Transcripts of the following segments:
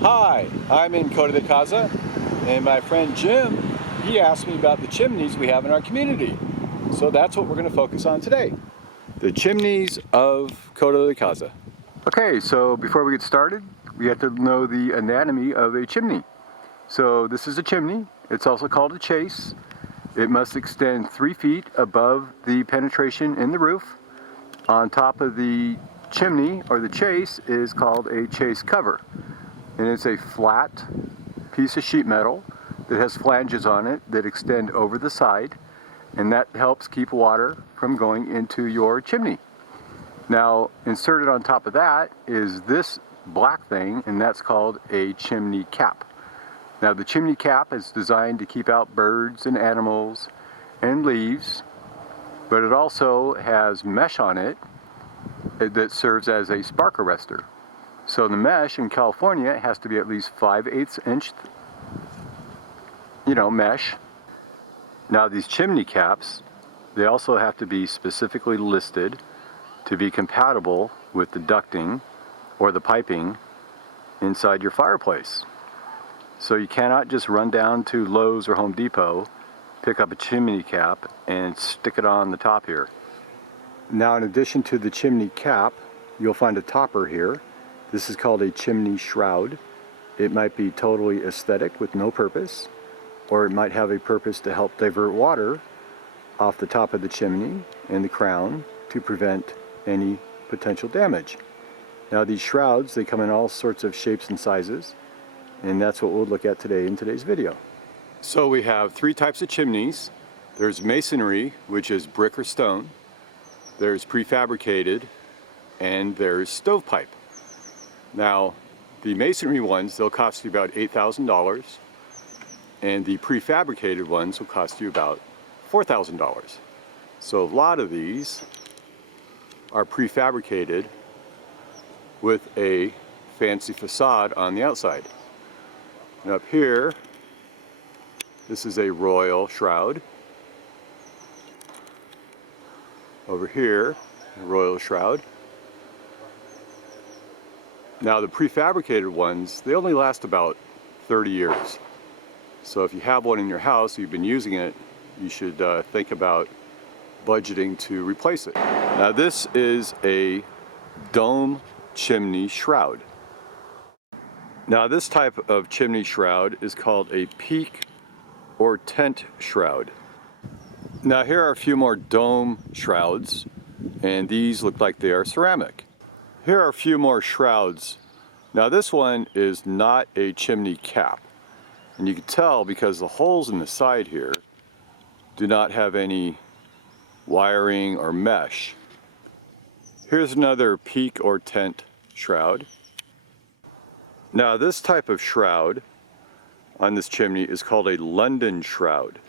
Hi, I'm in Coto de Caza, and my friend Jim, he asked me about the chimneys we have in our community. So that's what we're going to focus on today. The chimneys of Coto de Caza. Okay, so before we get started, we have to know the anatomy of a chimney. So this is a chimney. It's also called a chase. It must extend 3 feet above the penetration in the roof. On top of the chimney, or the chase, is called a chase cover. And it's a flat piece of sheet metal that has flanges on it that extend over the side, and that helps keep water from going into your chimney. Now, inserted on top of that is this black thing, and that's called a chimney cap. Now, the chimney cap is designed to keep out birds and animals and leaves, but it also has mesh on it that serves as a spark arrestor. So the mesh in California has to be at least 5/8 inch, mesh. Now these chimney caps, they also have to be specifically listed to be compatible with the ducting or the piping inside your fireplace. So you cannot just run down to Lowe's or Home Depot, pick up a chimney cap and stick it on the top here. Now, in addition to the chimney cap, you'll find a topper here. This is called a chimney shroud. It might be totally aesthetic with no purpose, or it might have a purpose to help divert water off the top of the chimney and the crown to prevent any potential damage. Now these shrouds, they come in all sorts of shapes and sizes, and that's what we'll look at today in today's video. So we have 3 types of chimneys. There's masonry, which is brick or stone. There's prefabricated, and there's stovepipe. Now, the masonry ones, they'll cost you about $8,000, and the prefabricated ones will cost you about $4,000. So a lot of these are prefabricated with a fancy facade on the outside. And up here, this is a royal shroud. Over here, a royal shroud. Now the prefabricated ones, they only last about 30 years. So if you have one in your house, you've been using it, you should think about budgeting to replace it. Now this is a dome chimney shroud. Now this type of chimney shroud is called a peak or tent shroud. Now here are a few more dome shrouds, and these look like they are ceramic. Here are a few more shrouds. Now this one is not a chimney cap, and you can tell because the holes in the side here do not have any wiring or mesh. Here's another peak or tent shroud. Now this type of shroud on this chimney is called a London shroud,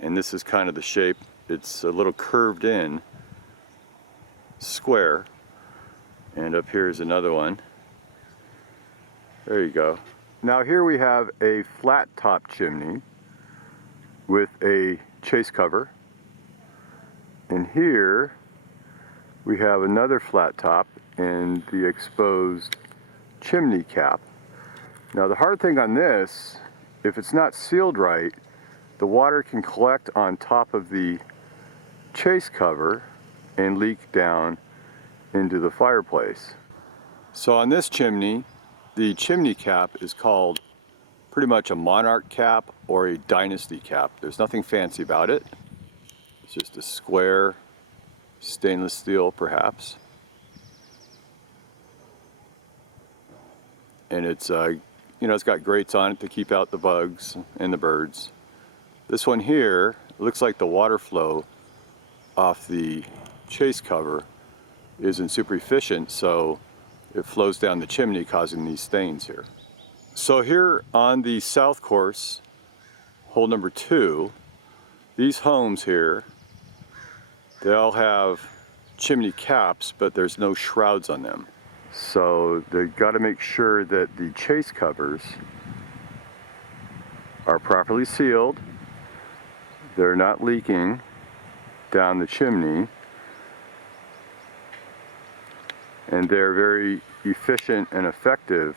and this is kind of the shape. It's a little curved in square, and up here is another one. There you go. Now here we have a flat top chimney with a chase cover, and here we have another flat top and the exposed chimney cap. Now the hard thing on this, if it's not sealed right, the water can collect on top of the chase cover and leak down into the fireplace. So on this chimney, the chimney cap is called pretty much a monarch cap or a dynasty cap. There's nothing fancy about it. It's just a square stainless steel, perhaps. And it's it's got grates on it to keep out the bugs and the birds. This one here looks like the water flow off the chase cover isn't super efficient, so it flows down the chimney, causing these stains here. So here on the south course, hole number 2, these homes here, they all have chimney caps, but there's no shrouds on them. So they've got to make sure that the chase covers are properly sealed, they're not leaking down the chimney, and they're very efficient and effective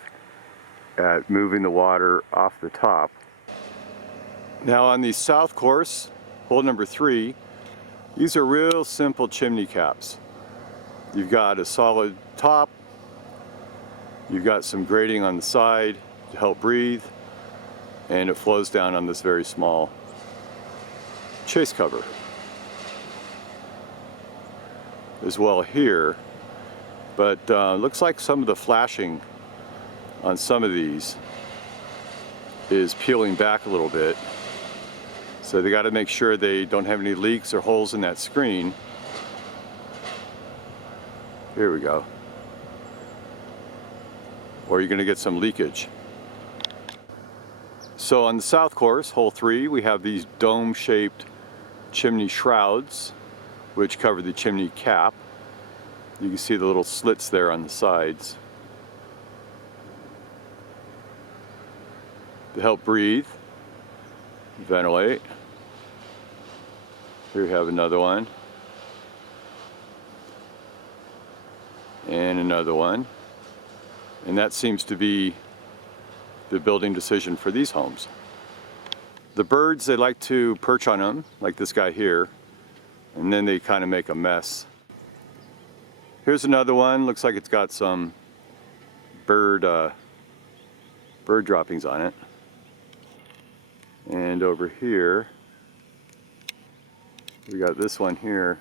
at moving the water off the top. Now on the south course, hole number 3, these are real simple chimney caps. You've got a solid top, you've got some grating on the side to help breathe, and it flows down on this very small chase cover. As well here, but looks like some of the flashing on some of these is peeling back a little bit. So they got to make sure they don't have any leaks or holes in that screen. Here we go. Or you're going to get some leakage. So on the south course, hole 3, we have these dome-shaped chimney shrouds, which cover the chimney cap. You can see the little slits there on the sides to help breathe, ventilate. Here we have another one, and another one, and that seems to be the building decision for these homes. The birds, they like to perch on them, like this guy here, and then they kind of make a mess. Here's another one, looks like it's got some bird droppings on it. And over here, we got this one here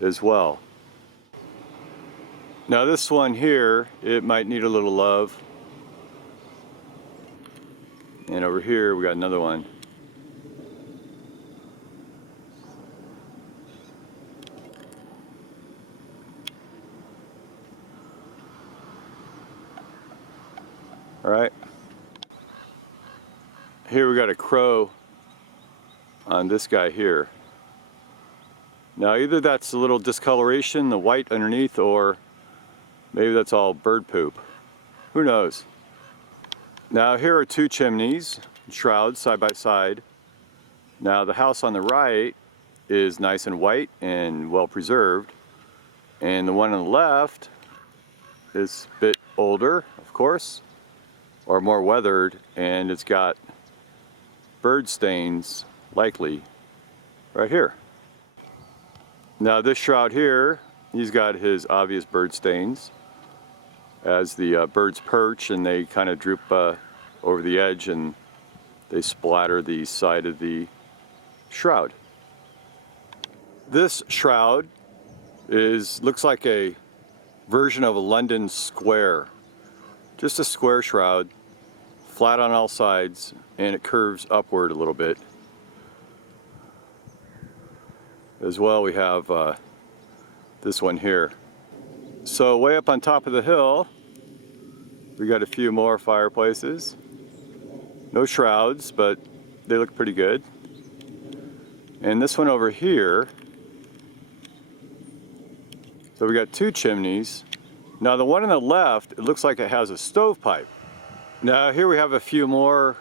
as well. Now this one here, it might need a little love. And over here, we got another one. All right. Here we got a crow on this guy here. Now either that's a little discoloration, the white underneath, or maybe that's all bird poop. Who knows? Now here are 2 chimneys, shrouds side by side. Now the house on the right is nice and white and well preserved. And the one on the left is a bit older, of course, or more weathered, and it's got bird stains, likely, right here. Now this shroud here, he's got his obvious bird stains as the birds perch and they kind of droop over the edge and they splatter the side of the shroud. This shroud looks like a version of a London square. Just a square shroud, flat on all sides, and it curves upward a little bit. As well, we have this one here. So way up on top of the hill, we got a few more fireplaces. No shrouds, but they look pretty good. And this one over here, so we got 2 chimneys. Now the one on the left, it looks like it has a stovepipe. Now here we have a few more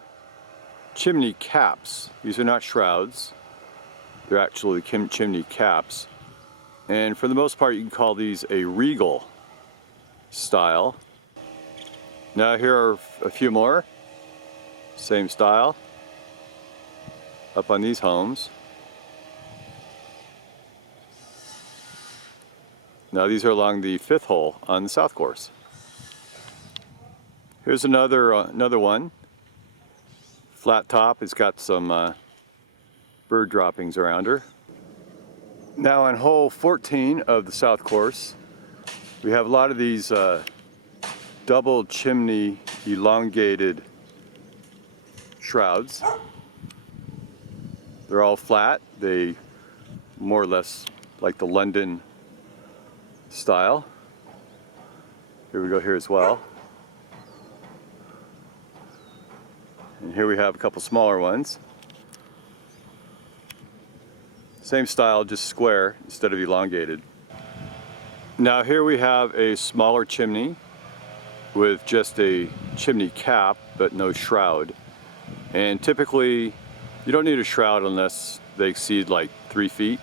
chimney caps. These are not shrouds. They're actually chimney caps. And for the most part, you can call these a regal style. Now here are a few more, same style, up on these homes. Now these are along the 5th hole on the south course. Here's another one. Flat top, it's got some bird droppings around her. Now on hole 14 of the south course, we have a lot of these double chimney elongated shrouds. They're all flat. They more or less like the London style. Here we go here as well. And here we have a couple smaller ones. Same style, just square instead of elongated. Now here we have a smaller chimney with just a chimney cap but no shroud. And typically you don't need a shroud unless they exceed like 3 feet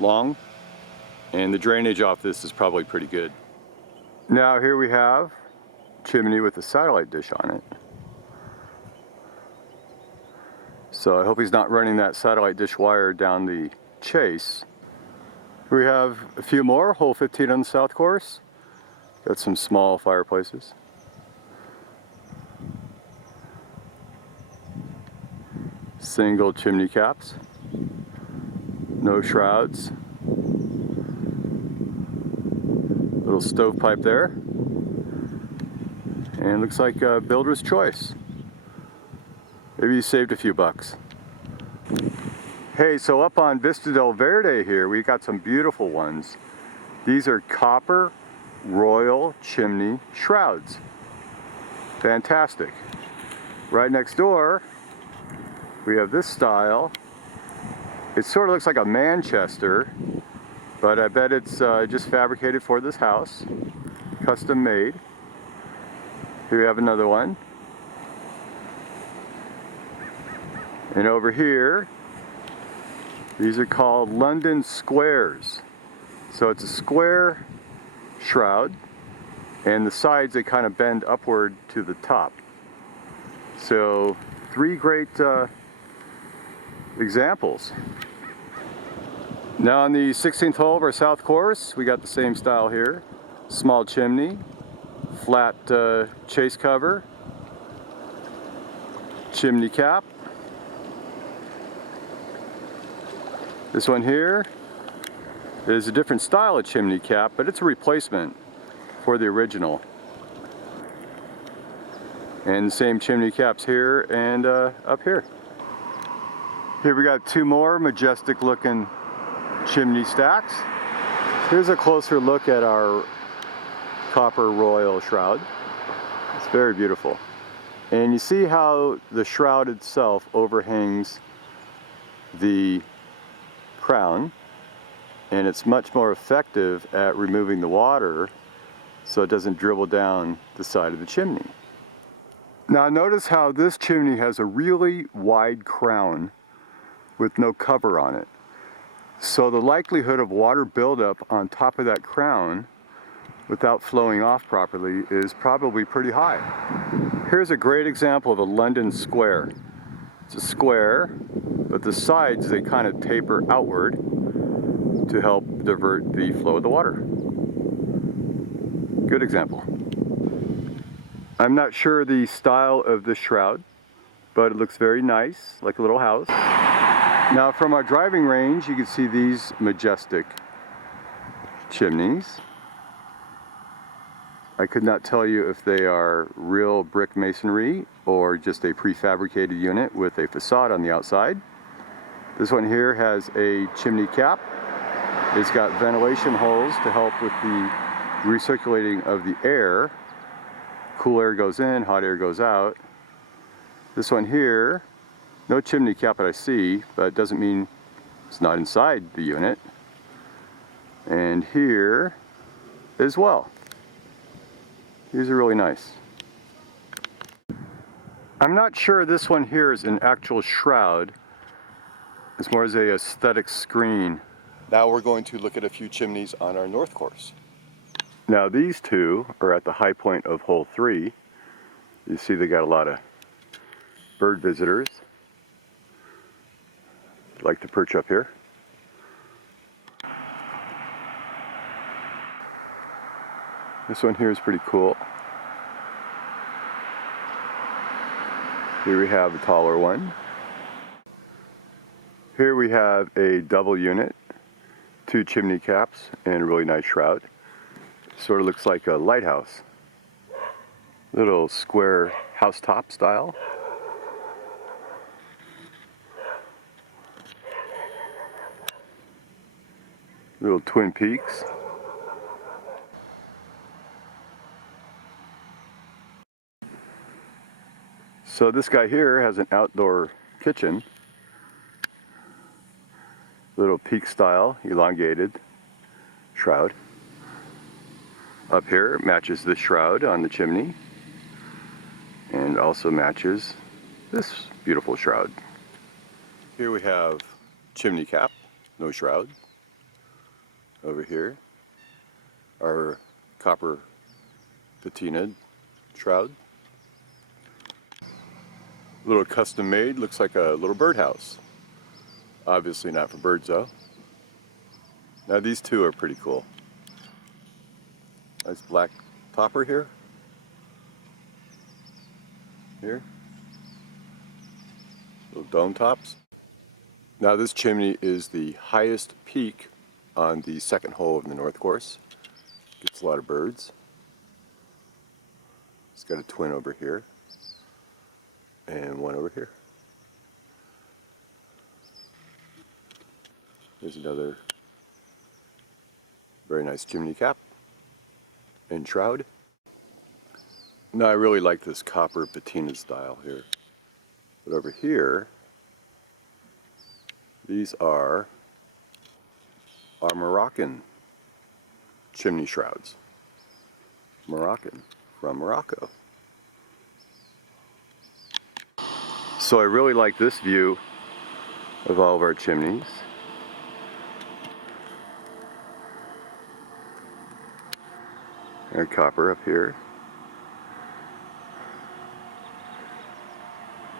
long. And the drainage off this is probably pretty good. Now here we have chimney with a satellite dish on it. So I hope he's not running that satellite dish wire down the chase. We have a few more, hole 15 on the south course. Got some small fireplaces. Single chimney caps. No shrouds. Little stovepipe there. And looks like a builder's choice. Maybe you saved a few bucks. Hey, so up on Vista del Verde here, we got some beautiful ones. These are copper royal chimney shrouds. Fantastic. Right next door, we have this style. It sort of looks like a Manchester, but I bet it's just fabricated for this house. Custom made. Here we have another one. And over here, these are called London squares. So it's a square shroud, and the sides, they kind of bend upward to the top. So 3 great examples. Now on the 16th hole of our south course, we got the same style here. Small chimney, flat chase cover, chimney cap. This one here is a different style of chimney cap, but it's a replacement for the original. And the same chimney caps here and up here. Here we got 2 more majestic looking chimney stacks. Here's a closer look at our copper royal shroud. It's very beautiful. And you see how the shroud itself overhangs the crown, and it's much more effective at removing the water so it doesn't dribble down the side of the chimney. Now notice how this chimney has a really wide crown with no cover on it. So the likelihood of water buildup on top of that crown without flowing off properly is probably pretty high. Here's a great example of a London square. It's a square, but the sides, they kind of taper outward to help divert the flow of the water. Good example. I'm not sure the style of this shroud, but it looks very nice, like a little house. Now from our driving range, you can see these majestic chimneys. I could not tell you if they are real brick masonry or just a prefabricated unit with a facade on the outside. This one here has a chimney cap. It's got ventilation holes to help with the recirculating of the air. Cool air goes in, hot air goes out. This one here, no chimney cap that I see, but it doesn't mean it's not inside the unit. And here as well. These are really nice. I'm not sure this one here is an actual shroud. It's more as a aesthetic screen. Now we're going to look at a few chimneys on our north course. Now these 2 are at the high point of hole 3. You see they got a lot of bird visitors. Like to perch up here. This one here is pretty cool. Here we have a taller one. Here we have a double unit, 2 chimney caps, and a really nice shroud. Sort of looks like a lighthouse. Little square housetop style. Little Twin Peaks. So this guy here has an outdoor kitchen. Little peak style, elongated shroud. Up here matches the shroud on the chimney and also matches this beautiful shroud. Here we have chimney cap, no shroud. Over here, our copper patina shroud. A little custom made, looks like a little birdhouse. Obviously not for birds though. Now these two are pretty cool. Nice black topper here. Here. Little dome tops. Now this chimney is the highest peak on the second hole of the north course. Gets a lot of birds. It's got a twin over here and one over here. There's another very nice chimney cap and shroud. Now I really like this copper patina style here. But over here, these are our Moroccan chimney shrouds. Moroccan, from Morocco. So I really like this view of all of our chimneys. And copper up here.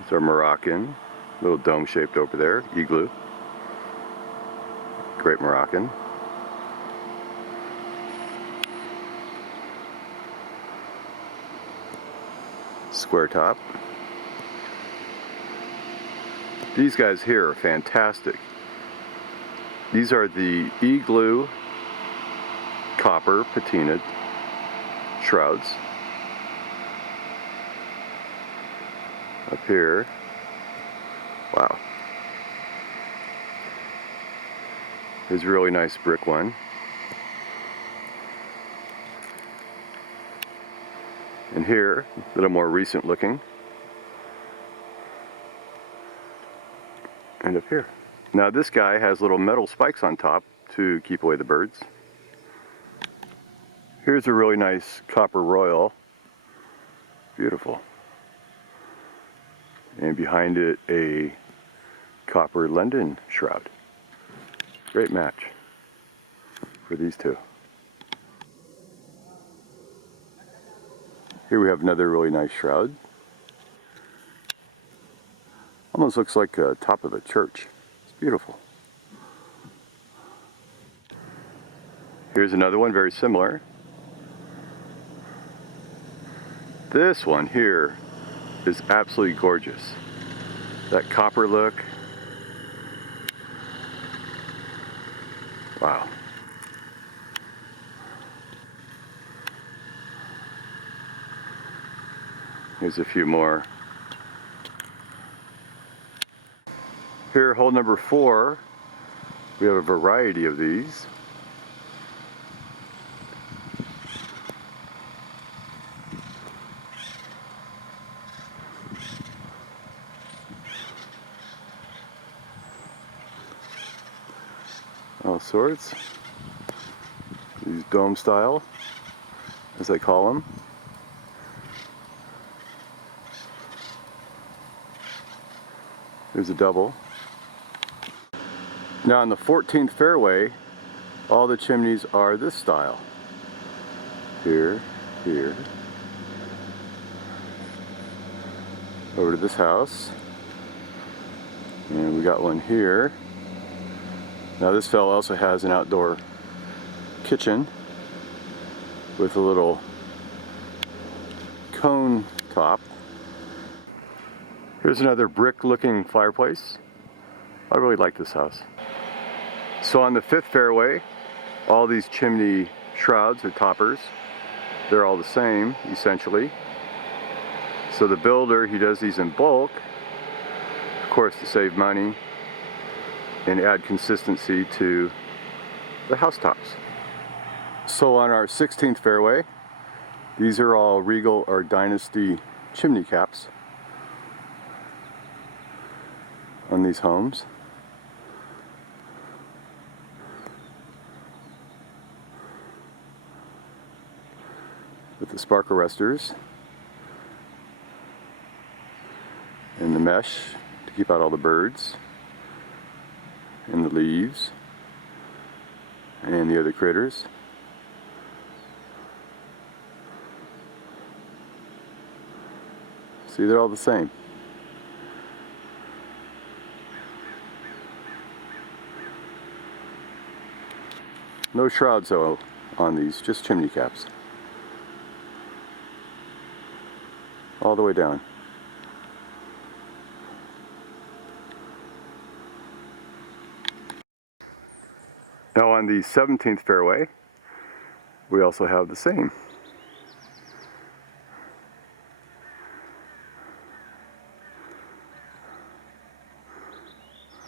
It's our Moroccan, little dome shaped over there, Igloo. Great Moroccan. Square top. These guys here are fantastic. These are the Igloo copper patina shrouds. Up here. Wow. Here's a really nice brick one. And here, a little more recent looking. And up here. Now this guy has little metal spikes on top to keep away the birds. Here's a really nice copper royal. Beautiful. And behind it a copper London shroud. Great match for these two. Here we have another really nice shroud. Almost looks like the top of a church. It's beautiful. Here's another one very similar. This one here is absolutely gorgeous. That copper look. Wow. Here's a few more. Here, hole number 4, we have a variety of these. All sorts. These dome style, as they call them. There's a double. Now on the 14th fairway, all the chimneys are this style. Here, here. Over to this house. And we got one here. Now this fellow also has an outdoor kitchen with a little cone top. Here's another brick looking fireplace. I really like this house. So on the 5th fairway, all these chimney shrouds or toppers, they're all the same essentially. So the builder, he does these in bulk, of course to save money and add consistency to the house tops. So on our 16th fairway, these are all Regal or Dynasty chimney caps on these homes. With the spark arresters and the mesh to keep out all the birds and the leaves and the other critters. See, they're all the same. No shrouds though on these, just chimney caps. All the way down. Now on the 17th fairway, we also have the same.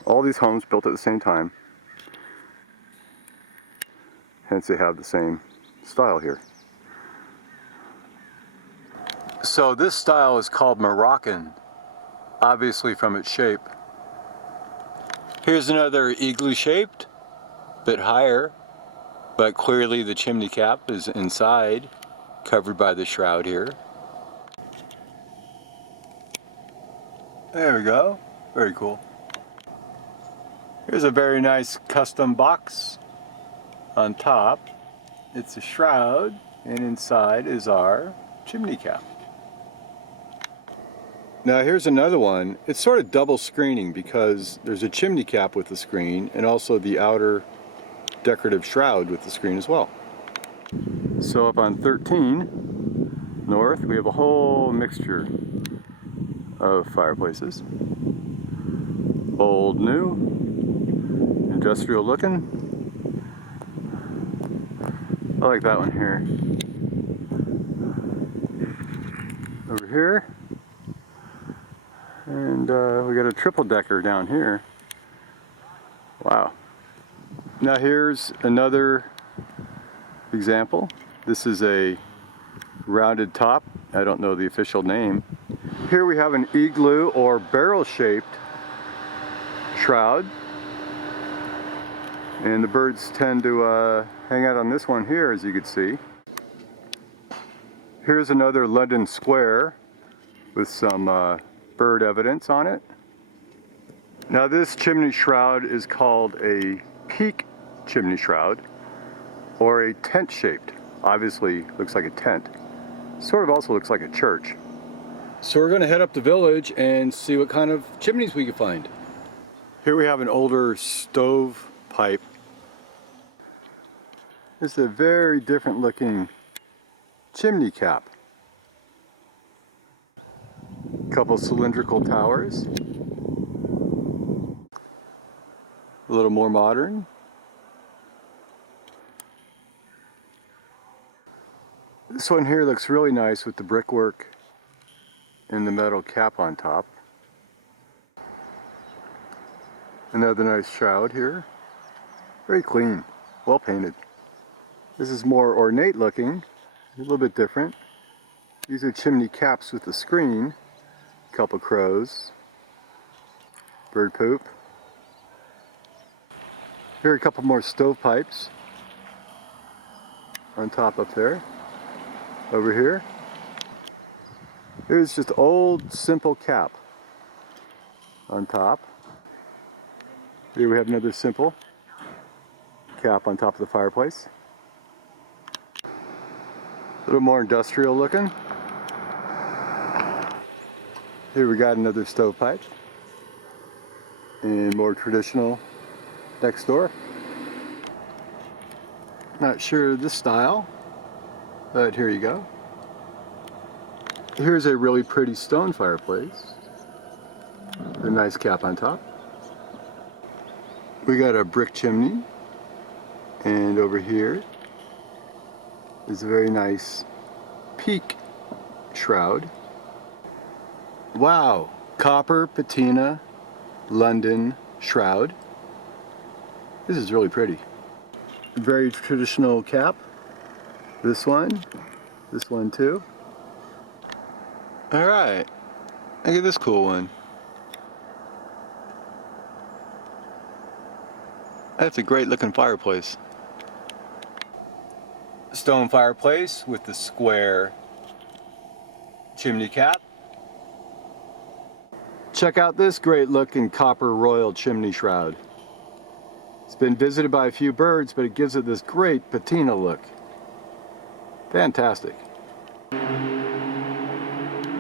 All these homes built at the same time, hence they have the same style here. So this style is called Moroccan, obviously from its shape. Here's another igloo shaped, bit higher, but clearly the chimney cap is inside, covered by the shroud here. There we go, very cool. Here's a very nice custom box on top. It's a shroud, and inside is our chimney cap. Now here's another one. It's sort of double screening because there's a chimney cap with the screen and also the outer decorative shroud with the screen as well. So up on 13 north, we have a whole mixture of fireplaces. Old, new, industrial looking. I like that one here. Over here. And we got a triple decker down here. Wow. Now here's another example. This is a rounded top. I don't know the official name. Here we have an igloo or barrel shaped shroud. And the birds tend to hang out on this one here, as you can see. Here's another London square with some bird evidence on it. Now this chimney shroud is called a peak chimney shroud, or a tent shaped. Obviously looks like a tent. Sort of also looks like a church. So we're going to head up the village and see what kind of chimneys we can find. Here we have an older stove pipe. This is a very different looking chimney cap. A couple cylindrical towers. A little more modern. This one here looks really nice with the brickwork and the metal cap on top. Another nice shroud here. Very clean, well painted. This is more ornate looking, a little bit different. These are chimney caps with the screen. A couple crows. Bird poop. Here are a couple more stovepipes on top up there. Over here. Here's just old simple cap on top. Here we have another simple cap on top of the fireplace. A little more industrial looking. Here we got another stovepipe. And more traditional next door. Not sure of this style, but here you go. Here's a really pretty stone fireplace. A nice cap on top. We got a brick chimney. And over here is a very nice peak shroud. Wow, copper patina London shroud. This is really pretty. Very traditional cap. This one too. All right, look at this cool one. That's a great looking fireplace. Stone fireplace with the square chimney cap. Check out this great looking copper royal chimney shroud. It's been visited by a few birds, but it gives it this great patina look. Fantastic.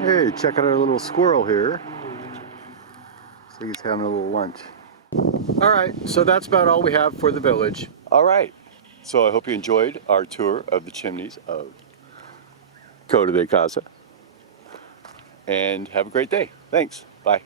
Hey, check out our little squirrel here. So he's having a little lunch. All right, so that's about all we have for the village. All right, so I hope you enjoyed our tour of the chimneys of Coto de Caza. And have a great day. Thanks. Bye.